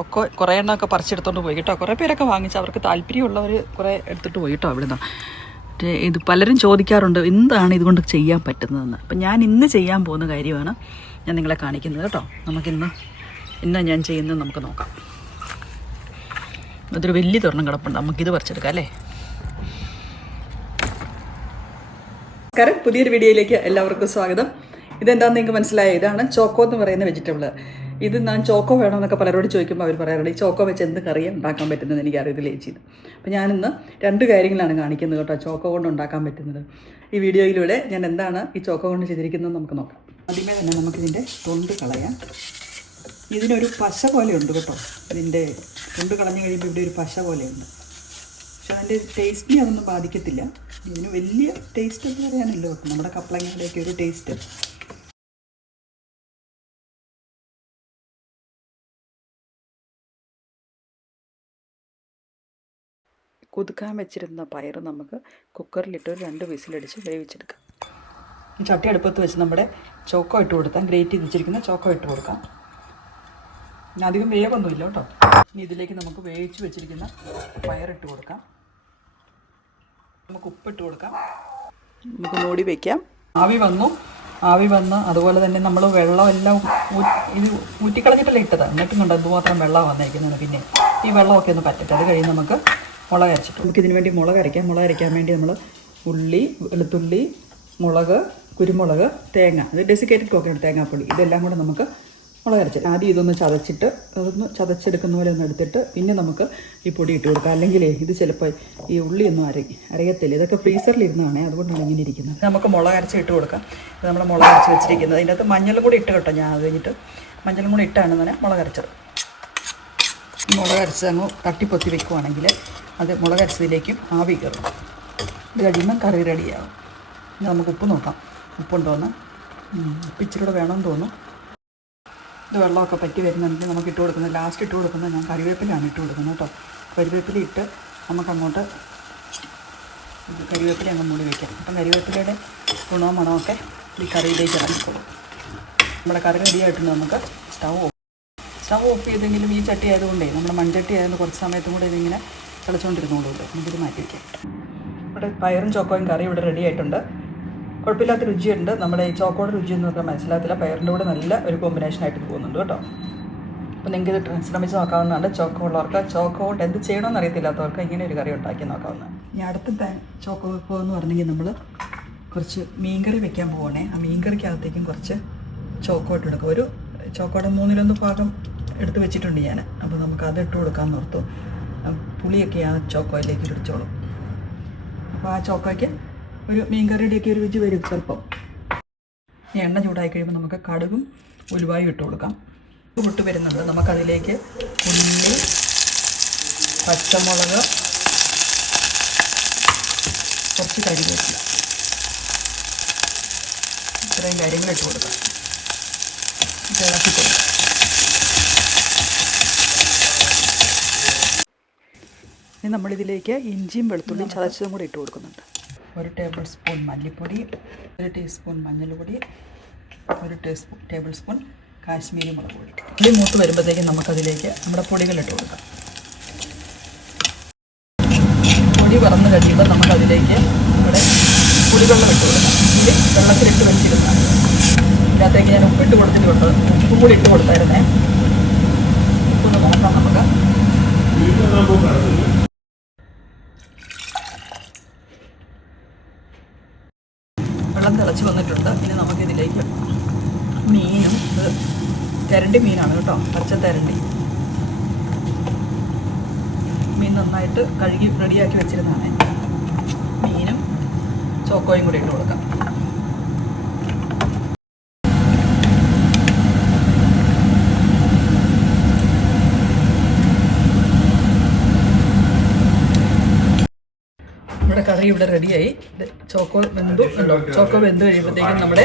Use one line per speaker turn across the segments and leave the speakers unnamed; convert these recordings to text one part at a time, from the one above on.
ഒക്കെ കുറേ എണ്ണമൊക്കെ പറിച്ചെടുത്തോണ്ട് പോയി കേട്ടോ. കുറേ പേരൊക്കെ വാങ്ങിച്ച് അവർക്ക് താല്പര്യമുള്ളവർ കുറേ എടുത്തിട്ട് പോയി കേട്ടോ അവിടെ മറ്റേ ഇത് പലരും ചോദിക്കാറുണ്ട് എന്താണ് ഇതുകൊണ്ട് ചെയ്യാൻ പറ്റുന്നതെന്ന്? അപ്പം ഞാൻ ഇന്ന് ചെയ്യാൻ പോകുന്ന കാര്യമാണ് ഞാൻ നിങ്ങളെ കാണിക്കുന്നത് കേട്ടോ. നമുക്കിന്ന് ഇന്ന് ഞാൻ ചെയ്യുന്നത് നമുക്ക് നോക്കാം. അതൊരു വലിയ തുറണം കിടപ്പുണ്ട്. നമുക്കിത് പറിച്ചെടുക്കാം അല്ലേ? നമസ്കാരം. പുതിയൊരു വീഡിയോയിലേക്ക് എല്ലാവർക്കും സ്വാഗതം. ഇതെന്താണെന്ന് നിങ്ങൾക്ക് മനസ്സിലായ? ഇതാണ് ചോക്കോ എന്ന് പറയുന്ന വെജിറ്റബിൾ ഇത് ഞാൻ ചോക്കോ വേണമെന്നൊക്കെ പലരോട് ചോദിക്കുമ്പോൾ അവർ പറയാറുണ്ട് ഈ ചോക്കോ വെച്ച് എന്ത് കറിയും ഉണ്ടാക്കാൻ പറ്റുന്നത് എനിക്ക് അറിയത്തില്ല ചേച്ചി. അപ്പോൾ ഞാനിന്ന് രണ്ട് കാര്യങ്ങളാണ് കാണിക്കുന്നത് കേട്ടോ ചോക്കോ കൊണ്ട് ഉണ്ടാക്കാൻ പറ്റുന്നത്. ഈ വീഡിയോയിലൂടെ ഞാൻ എന്താണ് ഈ ചോക്കോ കൊണ്ട് ചെയ്തിരിക്കുന്നത് നമുക്ക് നോക്കാം. ആദ്യമേ തന്നെ നമുക്കിതിന്റെ തൊണ്ട് കളയാം. ഇതിനൊരു പശ പോലെയുണ്ട് കേട്ടോ. ഇതിന്റെ തൊണ്ട് കളഞ്ഞു കഴിയുമ്പോൾ ഇവിടെ ഒരു പശ പോലെയുണ്ട്. പക്ഷെ അതിന്റെ ടേസ്റ്റിനെ അതൊന്നും ബാധിക്കത്തില്ല. ഇതിന് വലിയ ടേസ്റ്റ് എന്ന് പറയാനല്ലോ നമ്മുടെ കപ്പളങ്ങയുടെയൊക്കെ ഒരു ടേസ്റ്റ് കുതുക്കാൻ വെച്ചിരുന്ന പയർ നമുക്ക് കുക്കറിലിട്ട് ഒരു രണ്ട് വിസിലടിച്ച് വേവിച്ചെടുക്കാം. ചട്ടി അടുപ്പത്ത് വെച്ച് നമ്മുടെ ചോക്കോ ഇട്ട് കൊടുക്കാം. ഗ്രേറ്റ് ചെയ്ത് വെച്ചിരിക്കുന്ന ചോക്കോ ഇട്ട് കൊടുക്കാം. ഇനി അധികം വേവൊന്നുമില്ല കേട്ടോ. ഇനി ഇതിലേക്ക് നമുക്ക് വേവിച്ച് വെച്ചിരിക്കുന്ന പയറിട്ട് കൊടുക്കാം. നമുക്ക് ഉപ്പിട്ട് കൊടുക്കാം. നമുക്ക് മൂടി വയ്ക്കാം ആവി വന്നു. ആവി വന്ന് അതുപോലെ തന്നെ നമ്മൾ വെള്ളമെല്ലാം എല്ലാം ഇത് ഊറ്റിക്കളഞ്ഞിട്ടല്ലേ ഇട്ടത്? എന്നിട്ടും കണ്ട് എന്തുമാത്രം വെള്ളം വന്നേക്കുന്നത്? പിന്നെ ഈ വെള്ളമൊക്കെ ഒന്ന് പറ്റട്ടെ. അത് കഴിഞ്ഞ് നമുക്ക് മുളക് അരച്ചിട്ട്. നമുക്ക് ഇതിന് വേണ്ടി മുളക് അരയ്ക്കാം. മുളക് അരയ്ക്കാൻ വേണ്ടി നമ്മൾ ഉള്ളി വെളുത്തുള്ളി മുളക് കുരുമുളക് തേങ്ങ. ഇത് ഡെസിക്കേറ്റഡ് കോക്കനട്ട് തേങ്ങാപ്പൊടി. ഇതെല്ലാം കൂടെ നമുക്ക് മുളക് അരച്ച് ആദ്യം ഇതൊന്ന് ചതച്ചിട്ട് അതൊന്ന് ചതച്ചെടുക്കുന്ന പോലെ ഒന്ന് എടുത്തിട്ട് പിന്നെ നമുക്ക് ഈ പൊടി ഇട്ട് കൊടുക്കാം. അല്ലെങ്കിൽ ഇത് ചിലപ്പോൾ ഈ ഉള്ളി ഒന്നും അര അരയത്തില്ല. ഇതൊക്കെ ഫ്രീസറിൽ ഇരുന്നാണ് അതുകൊണ്ടാണ് ഇങ്ങനെ ഇരിക്കുന്നത്. നമുക്ക് മുളക് അരച്ച് ഇട്ട് കൊടുക്കാം. നമ്മൾ മുളക് അരച്ച് വെച്ചിരിക്കുന്നത്. അതിന്റെ അകത്ത് മഞ്ഞളും കൂടി ഇട്ട് കേട്ടോ ഞാൻ അത് കഴിഞ്ഞിട്ട് മഞ്ഞളും കൂടി ഇട്ടാണ് തന്നെ മുളക് അരച്ചത്. മുളക് അരച്ച് അങ്ങ് തട്ടിപ്പൊത്തി വെക്കുവാണെങ്കിൽ അത് മുളക് അരച്ചതിലേക്കും ആവി കയറും. ഇത് കഴിയുമ്പം കറി റെഡിയാവും. ഇനി നമുക്ക് ഉപ്പ് നോക്കാം. ഉപ്പുണ്ടോയെന്ന് ഉപ്പ് ഇച്ചിരി കൂടെ വേണമെന്ന് തോന്നും ഇത് വെള്ളമൊക്കെ പറ്റി വരുന്നുണ്ടെങ്കിൽ നമുക്ക് ഇട്ട് കൊടുക്കുന്നത് ലാസ്റ്റ് ഇട്ട് കൊടുക്കുന്നത് ഞാൻ കറിവേപ്പിലാണ് ഇട്ട് കൊടുക്കുന്നത് കേട്ടോ. കറിവേപ്പില ഇട്ട് നമുക്ക് അങ്ങോട്ട് ഇത് കറിവേപ്പില അങ്ങ് മൂടി വയ്ക്കാം അപ്പം കറിവേപ്പിലയുടെ ഗുണവും മണമൊക്കെ ഈ കറിയിലേക്ക് ഇറങ്ങിക്കോളും. നമ്മുടെ കറി റെഡിയായിട്ടുണ്ട് നമുക്ക് സ്റ്റൗ സ്റ്റൗ ഓഫ് ചെയ്തെങ്കിലും ഈ ചട്ടി ആയതുകൊണ്ടേ നമ്മുടെ മൺചട്ടി ആയതുകൊണ്ട് കുറച്ച് സമയത്തും കൂടെ ഇതിങ്ങനെ തിളച്ചുകൊണ്ടിരുന്നോളൂല്ലോ നമുക്കിത് മാറ്റി വയ്ക്കാം ഇവിടെ പയറും ചോക്കോയും കറി ഇവിടെ റെഡി ആയിട്ടുണ്ട്. കുഴപ്പമില്ലാത്ത രുചിയുണ്ട്. നമ്മുടെ ഈ ചോക്കോയുടെ എന്ന് പറഞ്ഞാൽ മനസ്സിലാകത്തില്ല. പയറിന്റെ കൂടെ നല്ല ഒരു കോമ്പിനേഷൻ ആയിട്ട് പോകുന്നുണ്ട് കേട്ടോ. അപ്പോൾ നിങ്ങൾക്ക് ഇത് ശ്രമിച്ച് നോക്കാവുന്നതാണ്. ചോക്കോ ഉള്ളവർക്ക് ചോക്കോ കൊണ്ട് എന്ത് ചെയ്യണമെന്ന് അറിയത്തില്ലാത്തവർക്ക് ഇങ്ങനെ ഒരു കറി ഉണ്ടാക്കി നോക്കാവുന്നതാണ്. ഇനി അടുത്ത ചോക്കോ വിഭവം എന്ന് പറഞ്ഞെങ്കിൽ നമ്മൾ കുറച്ച് മീൻകറി വെക്കാൻ പോകണേ ആ മീൻകറിക്കകത്തേക്കും കുറച്ച് ചോക്കോ ഇട്ട് കൊടുക്കുക ഒരു ചോക്കോയുടെ മൂന്നിലൊന്ന് ഭാഗം എടുത്ത് വെച്ചിട്ടുണ്ട് ഞാൻ. അപ്പോൾ നമുക്ക് അത് ഇട്ട് കൊടുക്കാൻ ഓർത്തു പുളിയൊക്കെ ആ ചോക്കോയിലേക്ക് ഇടിച്ചോളും. അപ്പോൾ ആ ചോക്കോയ്ക്ക് ഒരു മീൻകറിയുടെയൊക്കെ ഒരു രുചി വരും ഈ എണ്ണ ചൂടായി കഴിയുമ്പോൾ നമുക്ക് കടുകും ഉലുവായും ഇട്ട് കൊടുക്കാം. പൊട്ട് വരുന്നുണ്ട്. നമുക്കതിലേക്ക് ഉള്ളി പച്ചമുളക് കുറച്ച് കരിവേപ്പില. ഇത്രയും കാര്യങ്ങൾ ഇട്ട് കൊടുക്കാം. ഇളക്കി കൊടുക്കാം. ഇനി നമ്മളിതിലേക്ക് ഇഞ്ചിയും വെളുത്തുള്ളിയും ചതച്ചതും കൂടി ഇട്ട് കൊടുക്കുന്നുണ്ട്. ഒരു ടേബിൾ സ്പൂൺ മല്ലിപ്പൊടി ഒരു ടീസ്പൂൺ മഞ്ഞൾപ്പൊടി ഒരു ടീസ്പൂൺ ടേബിൾ സ്പൂൺ കാശ്മീരി മുളക് പൊടി. ഉള്ളി മൂത്ത് വരുമ്പോഴത്തേക്കും നമുക്കതിലേക്ക് നമ്മുടെ പൊടികൾ ഇട്ട് കൊടുക്കാം. പൊടി വറന്ന് കഴിയുമ്പോൾ നമുക്കതിലേക്ക് നമ്മുടെ പുളിവെള്ളം ഇട്ട് കൊടുക്കാം. പുളി വെള്ളത്തിലിട്ട് വെച്ചിരുന്ന. ഇതിനകത്തേക്ക് ഞാൻ ഉപ്പിട്ട് കൊടുത്തിട്ടുണ്ട്. ഉപ്പും കൂടി ഇട്ട് കൊടുത്തായിരുന്നേ. ഉപ്പൊന്ന് നോക്കാം നമുക്ക് വെള്ളം തിളച്ച് വന്നിട്ടുണ്ട്. ഇനി നമുക്കിതിലേക്ക് മീനും ഇത് തെരണ്ടി മീനാണ് കേട്ടോ പച്ച തെരണ്ടി മീൻ നന്നായിട്ട് കഴുകി റെഡിയാക്കി വെച്ചിരുന്നതാണ്. മീനും ചോക്കോയും കൂടി ഇട്ട് കൊടുക്കാം. നമ്മുടെ കറി ഇവിടെ റെഡിയായി. ചോക്കോ വെന്തു? ചോക്കോ വെന്ത് കഴിയുമ്പോഴത്തേക്കും നമ്മുടെ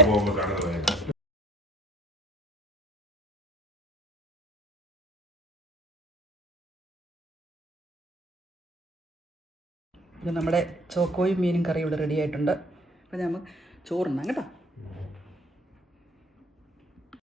ഇത് നമ്മുടെ ചോക്കോയും മീനും കറി ഇവിടെ റെഡി ആയിട്ടുണ്ട് അപ്പോൾ നമ്മൾ ചോറുണ്ണാം കേട്ടോ.